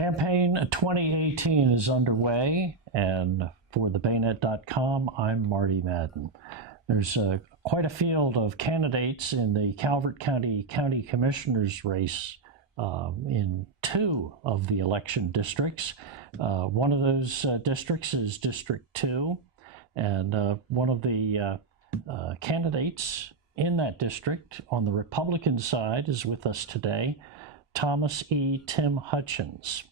Campaign 2018 is underway, and for thebayonet.com, I'm Marty Madden. There's quite a field of candidates in the Calvert County Commissioner's race in two of the election districts. One of those districts is District 2, and one of the candidates in that district on the Republican side is with us today, Thomas E. Tim Hutchins.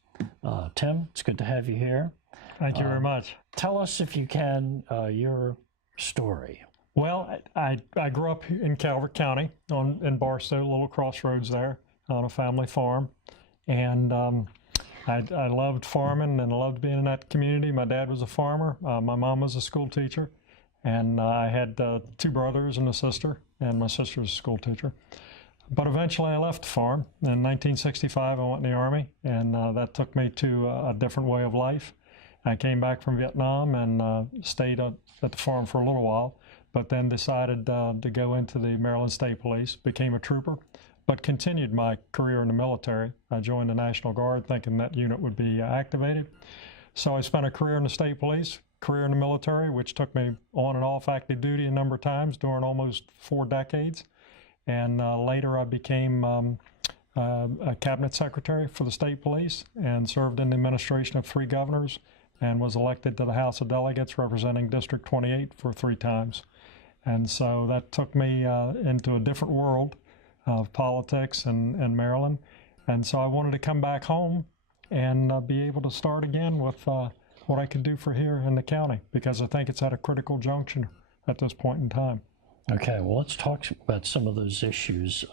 Tim, it's good to have you here. Thank you very much. Tell us, if you can, your story. Well, I grew up in Calvert County in Barstow, a little crossroads there, on a family farm. And I loved farming and loved being in that community. My dad was a farmer. My mom was a school teacher. And I had two brothers and a sister, and my sister was a school teacher. But eventually I left the farm. In 1965, I went in the Army, and that took me to a different way of life. I came back from Vietnam and stayed at the farm for a little while, but then decided to go into the Maryland State Police, became a trooper, but continued my career in the military. I joined the National Guard thinking that unit would be activated. So I spent a career in the State Police, career in the military, which took me on and off active duty a number of times during almost 4 decades. And later I became a cabinet secretary for the state police and served in the administration of 3 governors and was elected to the House of Delegates representing District 28 for 3 times. And so that took me into a different world of politics in Maryland. And so I wanted to come back home and be able to start again with what I could do for here in the county, because I think it's at a critical junction at this point in time. Okay, well, let's talk about some of those issues.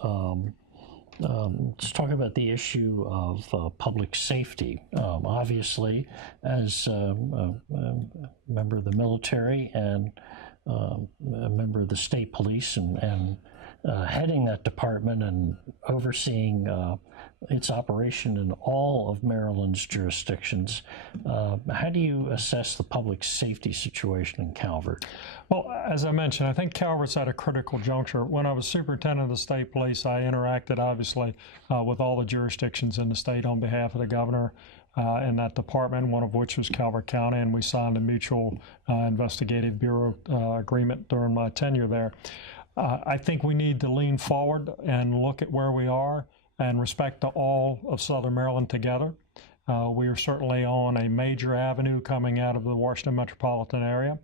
Let's talk about the issue of public safety. Obviously, as a member of the military and a member of the state police and heading that department and overseeing its operation in all of Maryland's jurisdictions, how do you assess the public safety situation in Calvert? Well, as I mentioned, I think Calvert's at a critical juncture. When I was superintendent of the state police, I interacted, obviously, with all the jurisdictions in the state on behalf of the governor in that department, one of which was Calvert County, and we signed a mutual investigative bureau agreement during my tenure there. I think we need to lean forward and look at where we are and respect to all of Southern Maryland together. We are certainly on a major avenue coming out of the Washington metropolitan area.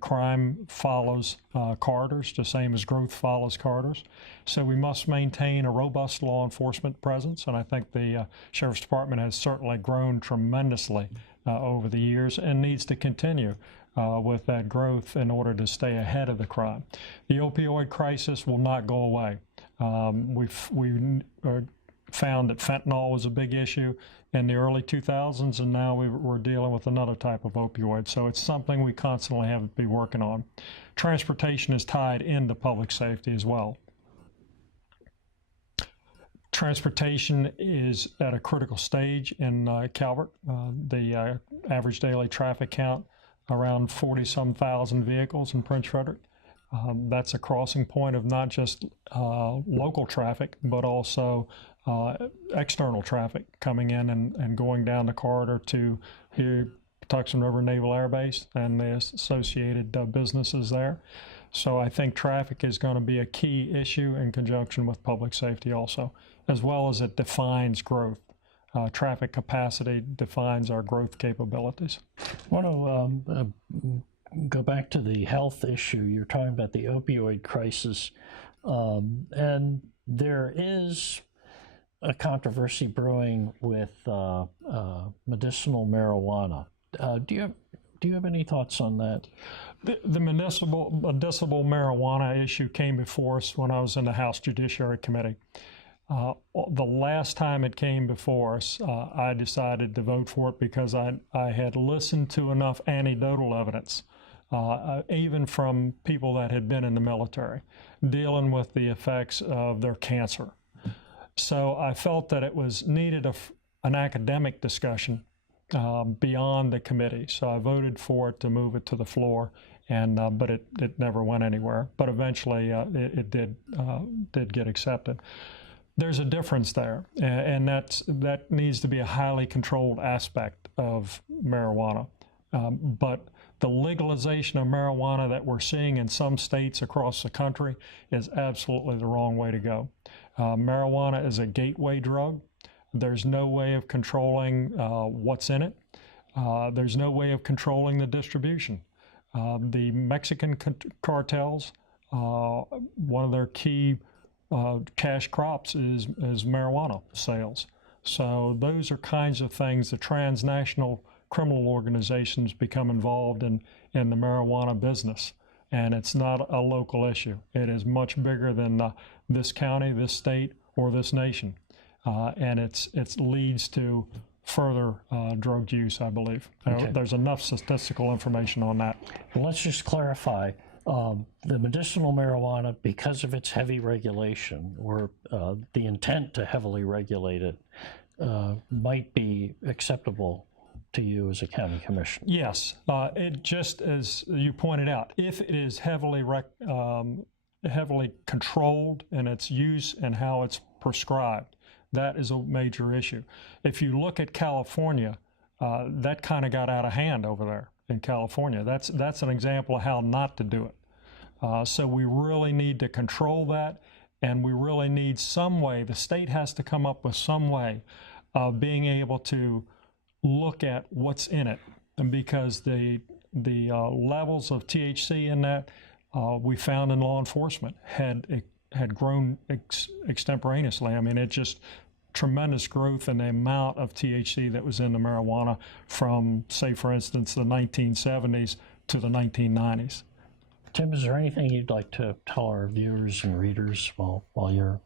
Crime follows corridors, the same as growth follows corridors. So we must maintain a robust law enforcement presence, and I think the Sheriff's Department has certainly grown tremendously over the years and needs to continue with that growth in order to stay ahead of the crime. The opioid crisis will not go away. We found that fentanyl was a big issue in the early 2000s, and now we're dealing with another type of opioid. So it's something we constantly have to be working on. Transportation is tied into public safety as well. Transportation is at a critical stage in Calvert. The average daily traffic count around 40-some thousand vehicles in Prince Frederick. That's a crossing point of not just local traffic, but also external traffic coming in and going down the corridor to here, Patuxent River Naval Air Base and the associated businesses there. So I think traffic is going to be a key issue in conjunction with public safety also, as well as it defines growth. Traffic capacity defines our growth capabilities. I want to go back to the health issue. You're talking about the opioid crisis, and there is a controversy brewing with medicinal marijuana. Do you have any thoughts on that? The medicinal marijuana issue came before us when I was in the House Judiciary Committee. The last time it came before us, I decided to vote for it because I had listened to enough anecdotal evidence, even from people that had been in the military, dealing with the effects of their cancer. So I felt that it was needed an academic discussion beyond the committee. So I voted for it to move it to the floor, and but it never went anywhere. But eventually it did get accepted. There's a difference there, and that needs to be a highly controlled aspect of marijuana. But the legalization of marijuana that we're seeing in some states across the country is absolutely the wrong way to go. Marijuana is a gateway drug. There's no way of controlling what's in it. There's no way of controlling the distribution. The Mexican cartels, one of their key cash crops is marijuana sales. So those are kinds of things the transnational criminal organizations become involved in the marijuana business. And it's not a local issue. It is much bigger than this county, this state, or this nation. And it leads to further drug use, I believe. Okay. There's enough statistical information on that. Well, let's just clarify. The medicinal marijuana, because of its heavy regulation or the intent to heavily regulate it, might be acceptable to you as a county commissioner. Yes, it just as you pointed out, if it is heavily controlled in its use and how it's prescribed, that is a major issue. If you look at California, that kind of got out of hand over there in California. That's an example of how not to do it. So we really need to control that, and we really need some way. The state has to come up with some way of being able to look at what's in it, and because the levels of THC in that we found in law enforcement had grown extemporaneously. I mean, it just tremendous growth in the amount of THC that was in the marijuana from, say, for instance, the 1970s to the 1990s. Tim, is there anything you'd like to tell our viewers and readers while you're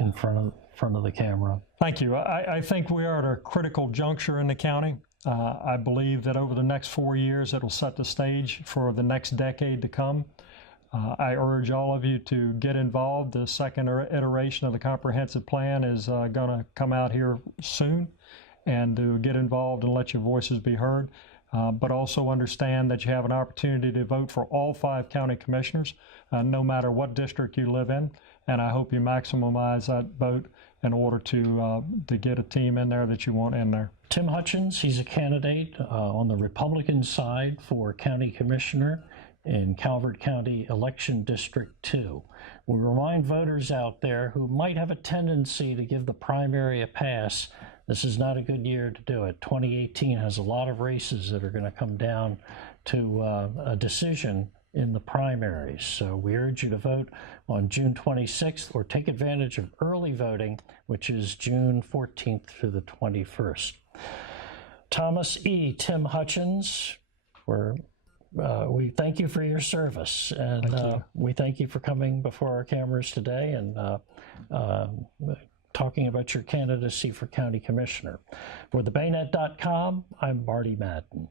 in front of the camera? Thank you. I think we are at a critical juncture in the county. I believe that over the next 4 years, it'll set the stage for the next decade to come. I urge all of you to get involved. The second iteration of the comprehensive plan is going to come out here soon, and to get involved and let your voices be heard. But also understand that you have an opportunity to vote for all 5 county commissioners, no matter what district you live in. And I hope you maximize that vote in order to get a team in there that you want in there. Tim Hutchins, he's a candidate on the Republican side for county commissioner in Calvert County Election District 2. We remind voters out there who might have a tendency to give the primary a pass, this is not a good year to do it. 2018 has a lot of races that are going to come down to a decision in the primaries. So we urge you to vote on June 26th or take advantage of early voting, which is June 14th through the 21st. Thomas E. Tim Hutchins, we thank you for your service, and we thank you for coming before our cameras today and talking about your candidacy for county commissioner. For thebayonet.com, I'm Marty Madden.